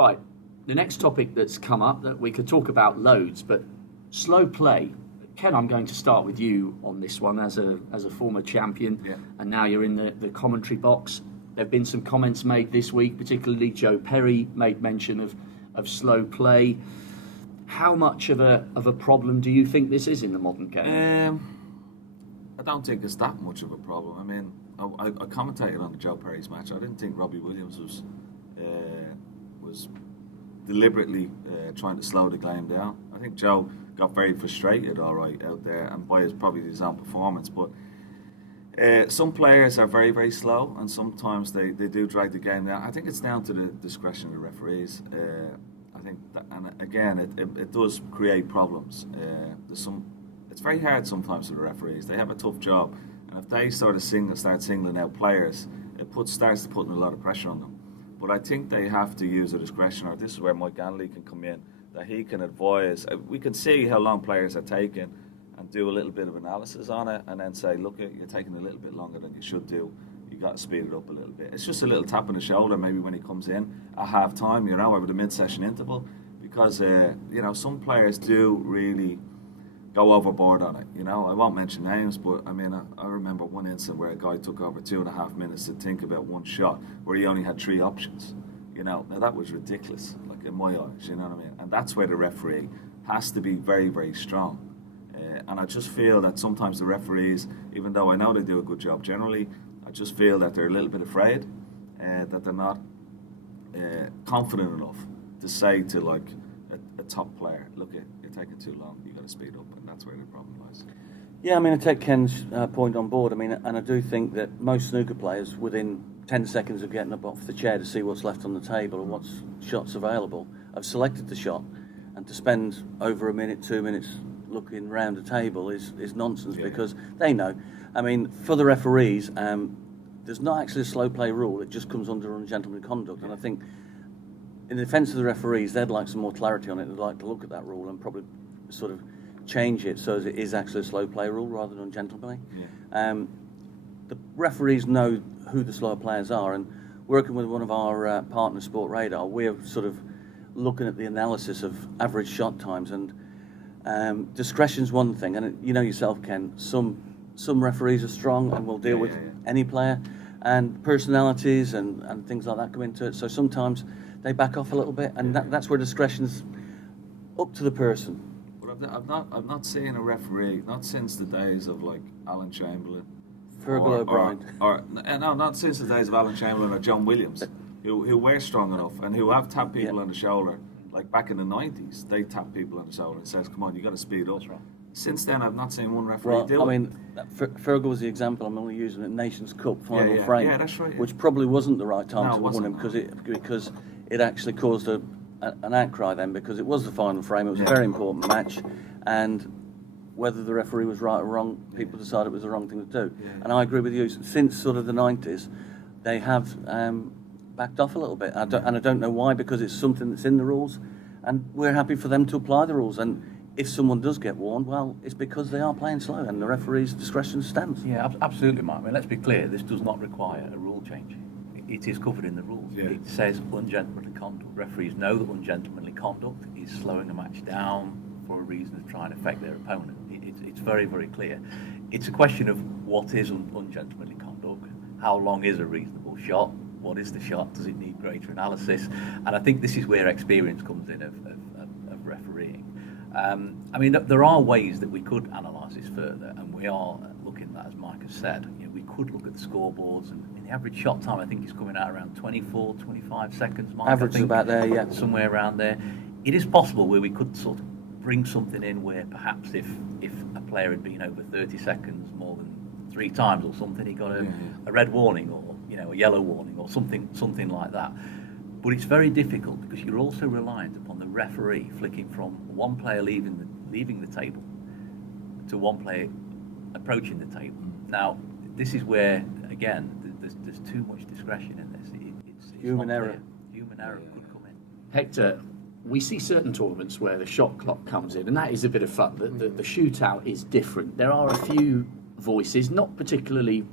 Right, the next topic that's come up that we could talk about loads, but slow play. Ken, I'm going to start with you on this one as a former champion, and now you're in the commentary box. There have been some comments made this week, particularly Joe Perry made mention of slow play. How much of a problem do you think this is in the modern game? I don't think it's that much of a problem. I mean, I commentated on the Joe Perry's match. I didn't think Robbie Williams was deliberately trying to slow the game down. I think Joe got very frustrated, all right, out there, and by probably his own performance. But some players are very, very slow, and sometimes they do drag the game down. I think it's down to the discretion of the referees. I think that, and again, it does create problems. It's very hard sometimes for the referees. They have a tough job, and if they start singling out players, it starts to put a lot of pressure on them. But I think they have to use a discretion, or this is where Mike Ganley can come in, that he can advise. We can see how long players are taking and do a little bit of analysis on it, and then say, look, you're taking a little bit longer than you should do. You got to speed it up a little bit. It's just a little tap on the shoulder, maybe when he comes in at half time, over the mid-session interval, because some players do really go overboard on it. I won't mention names, but I mean, I remember one incident where a guy took over 2.5 minutes to think about one shot where he only had 3 options. Now that was ridiculous, like in my eyes, you know what I mean? And that's where the referee has to be very, very strong. And I just feel that sometimes the referees, even though I know they do a good job generally, I just feel that they're a little bit afraid, that they're not confident enough to say to like a top player, look, you're taking too long, you got to speed up, and that's where the problem lies. Yeah, I mean, I take Ken's point on board. I mean, and I do think that most snooker players, within 10 seconds of getting up off the chair to see what's left on the table and what's shots available, have selected the shot, and to spend over a minute, 2 minutes looking round the table is nonsense, because they know. I mean, for the referees, there's not actually a slow play rule. It just comes under ungentlemanly conduct, and I think in defence of the referees, they'd like some more clarity on it. They'd like to look at that rule and probably sort of change it so that it is actually a slow play rule rather than ungentlemanly. The referees know who the slower players are, and working with one of our partners, Sport Radar, we're sort of looking at the analysis of average shot times, and discretion's one thing, and you know yourself, Ken, some referees are strong and will deal with any player, and personalities and things like that come into it, so sometimes they back off a little bit, and that's where discretion's up to the person. But I've not seen a referee, not since the days of like Alan Chamberlain, Fergal O'Brien, or no, not since the days of Alan Chamberlain or John Williams, who were strong enough and who have tapped people on the shoulder. Like back in the 90s, they tapped people on the shoulder and says, "Come on, you got to speed up." Right. Since then, I've not seen one referee do it. I mean, Fergal was the example. I'm only using it. Nations Cup final frame, that's right, which probably wasn't the right time to win him because it actually caused an outcry then, because it was the final frame. It was a very important match, and whether the referee was right or wrong, people decided it was the wrong thing to do. And I agree with you. Since sort of the 90s, they have backed off a little bit, and I don't know why, because it's something that's in the rules, and we're happy for them to apply the rules. And if someone does get warned, well, it's because they are playing slow, and the referee's discretion stands. Yeah, absolutely, Mark. I mean, let's be clear, this does not require a rule change. It is covered in the rules. It says ungentlemanly conduct. Referees know that ungentlemanly conduct is slowing a match down for a reason to try and affect their opponent. It's very, very clear. It's a question of what is ungentlemanly conduct, how long is a reasonable shot, what is the shot, does it need greater analysis, and I think this is where experience comes in of refereeing. I mean, there are ways that we could analyse this further, and we are looking at that, as Mike has said. We could look at the scoreboards, and the average shot time, I think, is coming out around 24, 25 seconds. Mike, average is about there, somewhere around there. It is possible where we could sort of bring something in where perhaps if a player had been over 30 seconds more than 3 times or something, he got a red warning or a yellow warning or something like that. But it's very difficult because you're also reliant upon the referee flicking from one player leaving the table to one player approaching the table. Now, this is where, again, there's too much discretion in this. It's human error. Human error could come in. Hector, we see certain tournaments where the shot clock comes in, and that is a bit of fun. The shootout is different. There are a few voices, not particularly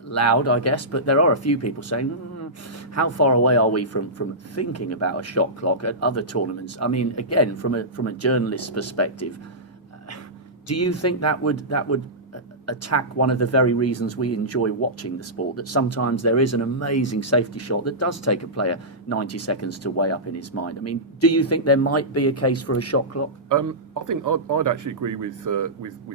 loud, I guess, but there are a few people saying, how far away are we from thinking about a shot clock at other tournaments? I mean, again, from a journalist's perspective, do you think that would attack one of the very reasons we enjoy watching the sport? That sometimes there is an amazing safety shot that does take a player 90 seconds to weigh up in his mind. I mean, do you think there might be a case for a shot clock? I think I'd actually agree with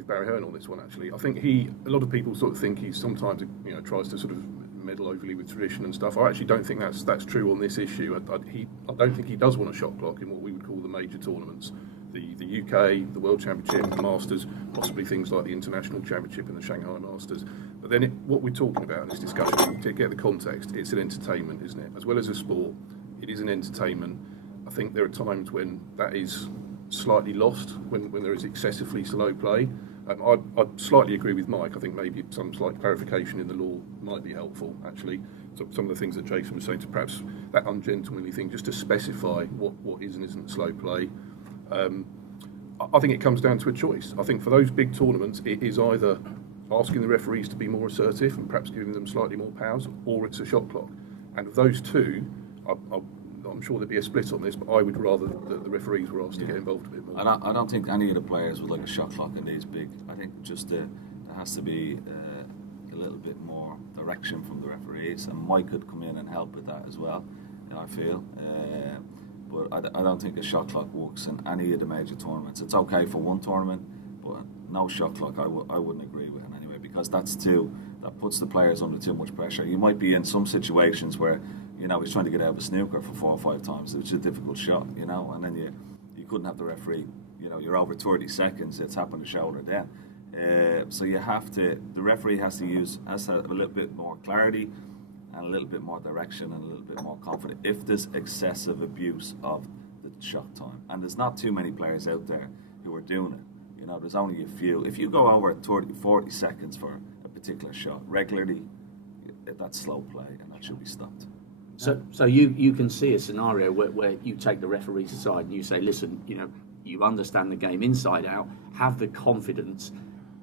Barry Hearn on this one. Actually, I think a lot of people sort of think he sometimes tries to sort of meddle overly with tradition and stuff. I actually don't think that's true on this issue. I don't think he does want a shot clock in what we would call the major tournaments. The UK, the World Championship, the Masters, possibly things like the International Championship and the Shanghai Masters. But then what we're talking about in this discussion, to get the context, it's an entertainment, isn't it? As well as a sport, it is an entertainment. I think there are times when that is slightly lost, when there is excessively slow play. I'd slightly agree with Mike. I think maybe some slight clarification in the law might be helpful, actually. Some of the things that Jason was saying, to perhaps that ungentlemanly thing, just to specify what is and isn't slow play. I think it comes down to a choice. I think for those big tournaments, it is either asking the referees to be more assertive and perhaps giving them slightly more powers, or it's a shot clock. And of those two, I'm sure there'd be a split on this, but I would rather that the referees were asked to get involved a bit more. I don't think any of the players would like a shot clock in these big. I think just there has to be a little bit more direction from the referees, and Mike could come in and help with that as well, I feel. But I don't think a shot clock works in any of the major tournaments. It's okay for one tournament, but no shot clock I wouldn't agree with him anyway, because that puts the players under too much pressure. You might be in some situations where he's trying to get out of a snooker for 4 or 5 times, which is a difficult shot, and then you couldn't have the referee, you're over 30 seconds, it's happened to shoulder then. So the referee has to have a little bit more clarity and a little bit more direction and a little bit more confidence if there's excessive abuse of the shot time. And there's not too many players out there who are doing it. There's only a few. If you go over 30, 40 seconds for a particular shot regularly, that's slow play and that should be stopped. So you can see a scenario where you take the referees aside and you say, listen, you understand the game inside out, have the confidence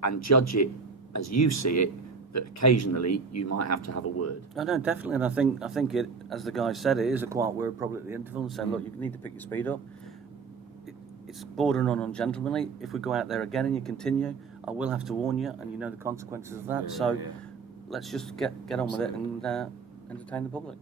and judge it as you see it, that occasionally you might have to have a word. No, definitely, and I think it, as the guy said, it is a quiet word probably at the interval and saying, look, you need to pick your speed up. It's bordering on ungentlemanly. If we go out there again and you continue, I will have to warn you, and you know the consequences of that. Let's just get on with it and entertain the public.